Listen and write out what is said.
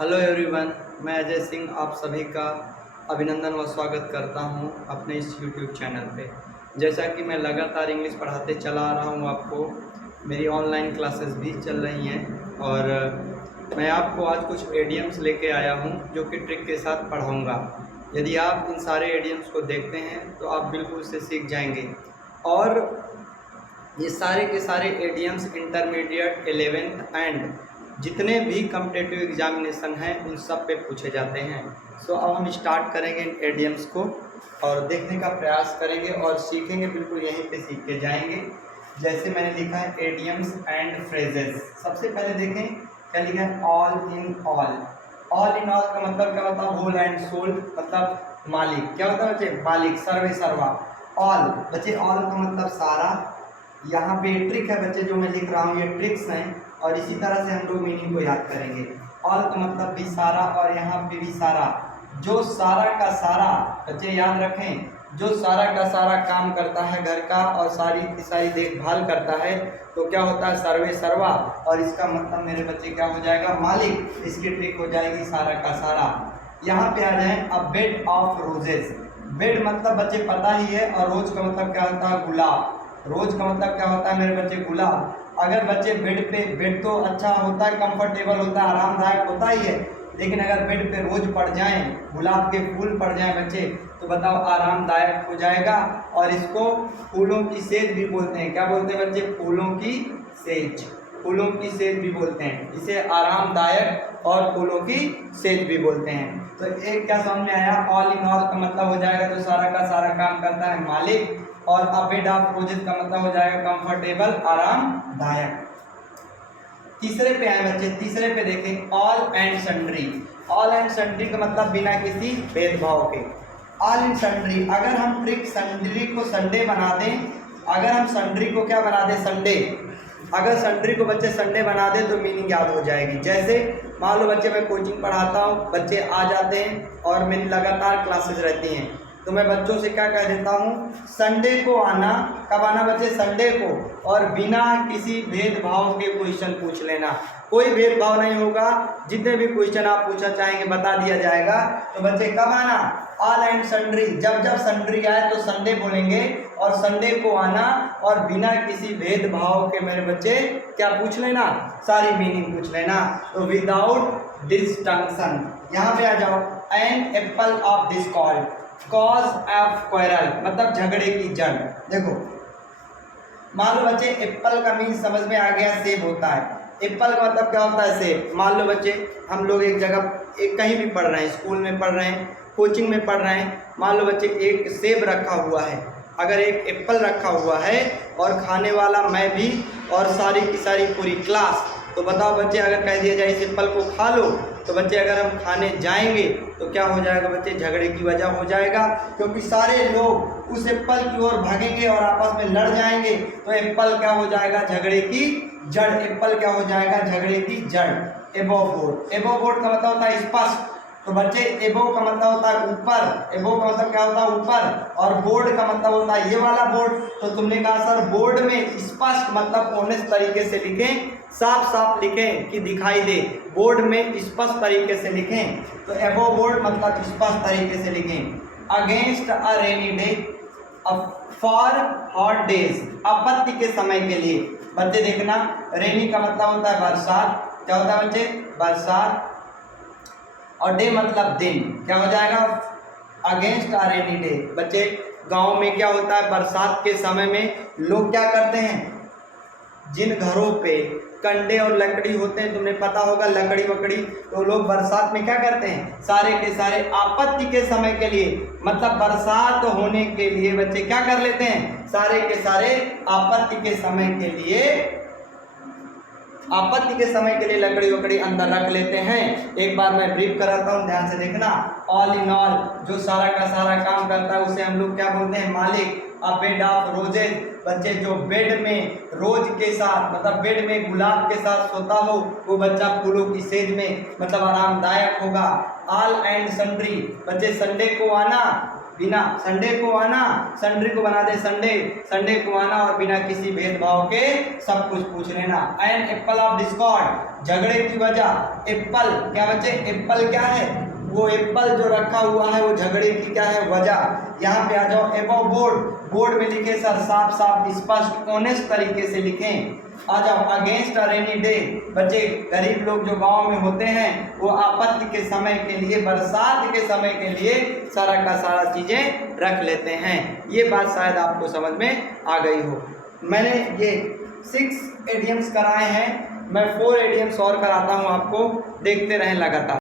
Hello everyone, मैं अजय सिंह आप सभी का अभिनंदन व स्वागत करता हूं अपने इस यूट्यूब चैनल पे। जैसा कि मैं लगातार इंग्लिश पढ़ाते चला आ रहा हूं, आपको मेरी ऑनलाइन क्लासेस भी चल रही हैं और मैं आपको आज कुछ एडियम्स लेके आया हूं जो कि ट्रिक के साथ पढ़ाऊंगा। यदि आप इन सारे एडियम्स को देखते हैं तो आप बिल्कुल से सीख जाएंगे। और ये सारे के सारे एडियम्स इंटरमीडिएट 11th एंड जितने भी कॉम्पिटिटिव एग्जामिनेशन हैं उन सब पे पूछे जाते हैं। सो अब हम स्टार्ट करेंगे इन एडियम्स को और देखने का प्रयास करेंगे और सीखेंगे, बिल्कुल यहीं पे सीख के जाएंगे। जैसे मैंने लिखा है एडियम्स एंड फ्रेजेस। सबसे पहले देखें क्या लिखा है, all in all. All in all का मतलब क्या होता है, होल एंड सोल, मतलब मालिक। क्या होता है बच्चे, मालिक, सर्वे सर्वा। ऑल बच्चे, ऑल का मतलब सारा। यहाँ पे ट्रिक है बच्चे जो मैं लिख रहा हूँ, ये ट्रिक्स हैं और इसी तरह से हम लोग मीनिंग को याद करेंगे। ऑल का मतलब भी सारा और यहाँ पे भी सारा। जो सारा का सारा बच्चे याद रखें, जो सारा का सारा काम करता है घर का और सारी की सारी देखभाल करता है तो क्या होता है, सर्वे सर्वा। और इसका मतलब मेरे बच्चे क्या हो जाएगा, मालिक। इसकी ट्रिक हो जाएगी सारा का सारा। यहाँ पे आ जाए, अ बेड ऑफ रोजेस। बेड मतलब बच्चे पता ही है, और रोज का मतलब क्या होता है, गुलाब। रोज का मतलब क्या होता है मेरे बच्चे, गुलाब। अगर बच्चे बेड पे, बेड तो अच्छा होता है, कंफर्टेबल होता है, आरामदायक होता ही है, लेकिन अगर बेड पे रोज पड़ जाएं, गुलाब के फूल पड़ जाएं बच्चे, तो बताओ आरामदायक हो जाएगा। और इसको फूलों की सेज भी बोलते हैं। क्या बोलते हैं बच्चे, फूलों की सेज। फूलों की सेज भी बोलते हैं, इसे आरामदायक और फूलों की सेज भी बोलते हैं। तो एक क्या समझ में आया, ऑल इन ऑल का मतलब हो जाएगा जो सारा का सारा काम करता है, मालिक। और अ बेड ऑफ रोजेस का मतलब हो जाएगा कंफर्टेबल, आरामदायक। तीसरे पे आए बच्चे, तीसरे पे देखें, all and sundry. All and sundry का मतलब बिना किसी भेदभाव के। ऑल एंड सन्ड्री, अगर हम ट्रिक सन्ड्री को संडे बना दें, अगर हम सन्ड्री को क्या बना दें, संडे। अगर सन्ड्री को बच्चे संडे बना दें तो मीनिंग याद हो जाएगी। जैसे मान लो बच्चे, मैं कोचिंग पढ़ाता हूँ, बच्चे आ जाते हैं और मेरी लगातार क्लासेस रहती हैं, तो मैं बच्चों से क्या कह देता हूँ, संडे को आना। कब आना बच्चे, संडे को, और बिना किसी भेदभाव के क्वेश्चन पूछ लेना। कोई भेदभाव नहीं होगा, जितने भी क्वेश्चन आप पूछना चाहेंगे बता दिया जाएगा। तो बच्चे कब आना, ऑल एंड सन्ड्री। जब जब सन्ड्री आए तो संडे बोलेंगे और संडे को आना, और बिना किसी भेदभाव के मेरे बच्चे क्या पूछ लेना, सारी मीनिंग पूछ लेना। तो विदाउट डिस्टिंक्शन, यहाँ पे आ जाओ, an apple of discord, cause of quarrel मतलब झगड़े की जड़। देखो मान लो बच्चे, एप्पल का मीन समझ में आ गया, सेब होता है। एप्पल का मतलब क्या होता है, सेब। मान लो बच्चे, हम लोग एक जगह, एक कहीं भी पढ़ रहे हैं, स्कूल में पढ़ रहे हैं, कोचिंग में पढ़ रहे हैं, मान लो बच्चे एक सेब रखा हुआ है, अगर एक एप्पल रखा हुआ है और खाने वाला मैं भी और सारी की सारी पूरी क्लास, तो बताओ बच्चे, अगर कह दिया जाए इस एप्पल को खा लो, तो बच्चे अगर हम खाने जाएंगे तो क्या हो जाएगा बच्चे, झगड़े की वजह हो जाएगा, क्योंकि सारे लोग उस एप्पल की ओर भागेंगे और आपस में लड़ जाएंगे। तो एप्पल क्या हो जाएगा, झगड़े की जड़। एप्पल क्या हो जाएगा, झगड़े की जड़। एबोव बोर्ड, एबोव बोर्ड का मतलब होता है स्पष्ट। तो बच्चे एबोव का मतलब होता है ऊपर, एबोव का मतलब क्या होता है, ऊपर, और बोर्ड का मतलब होता है ये वाला बोर्ड। तो तुमने कहा सर बोर्ड में स्पष्ट मतलब ऑनेस्ट तरीके से लिखें, साफ साफ लिखें कि दिखाई दे, बोर्ड में स्पष्ट तरीके से लिखें। तो एबोव बोर्ड मतलब स्पष्ट तरीके से लिखें। Against a rainy day, for hot days, आपत्ति के समय के लिए। बच्चे देखना, रेनी का मतलब होता है बरसात। क्या होता है बच्चे, बरसात, और डे मतलब दिन। क्या हो जाएगा, अगेंस्ट अ रेनी डे। बच्चे गांव में क्या होता है, बरसात के समय में लोग क्या करते हैं, जिन घरों पे कंडे और लकड़ी होते हैं, तुमने पता होगा लकड़ी वकड़ी, तो लोग बरसात में क्या करते हैं, सारे के सारे आपत्ति के समय के लिए, मतलब बरसात होने के लिए बच्चे क्या कर लेते हैं, सारे के सारे आपत्ति के समय के लिए, आपत्ति के समय के लिए लकड़ी वकड़ी अंदर रख लेते हैं। एक बार मैं ब्रीफ कराता हूँ, ध्यान से देखना। ऑल इन ऑल, जो सारा का सारा काम करता है उसे हम लोग क्या बोलते हैं, मालिक। अ बेड ऑफ रोजेज, बच्चे जो बेड में रोज के साथ मतलब बेड में गुलाब के साथ सोता हो वो बच्चा फूलों की सेज में मतलब आरामदायक होगा। ऑल एंड सन्ड्री, बच्चे संडे को आना, बिना, संडे को आना, संडे को बना दे संडे, संडे को आना और बिना किसी भेदभाव के सब कुछ पूछ लेना। एन एप्पल ऑफ डिस्कॉर्ड, झगड़े की वजह। एप्पल क्या बच्चे, एप्पल क्या है, वो एप्पल जो रखा हुआ है वो झगड़े की क्या है, वजह। यहाँ पे आ जाओ। एबव बोर्ड, बोर्ड में लिखे सर, साफ साफ स्पष्ट ऑनेस्ट तरीके से लिखें। आ जाओ। अगेंस्ट अ रेनी डे, बच्चे गरीब लोग जो गांव में होते हैं वो आपत्ति के समय के लिए, बरसात के समय के लिए सारा का सारा चीजें रख लेते हैं। ये बात शायद आपको समझ में आ गई हो। मैंने ये 6 एडियम्स कराए हैं, मैं 4 एडियम्स और कराता हूँ आपको, देखते रहें लगातार।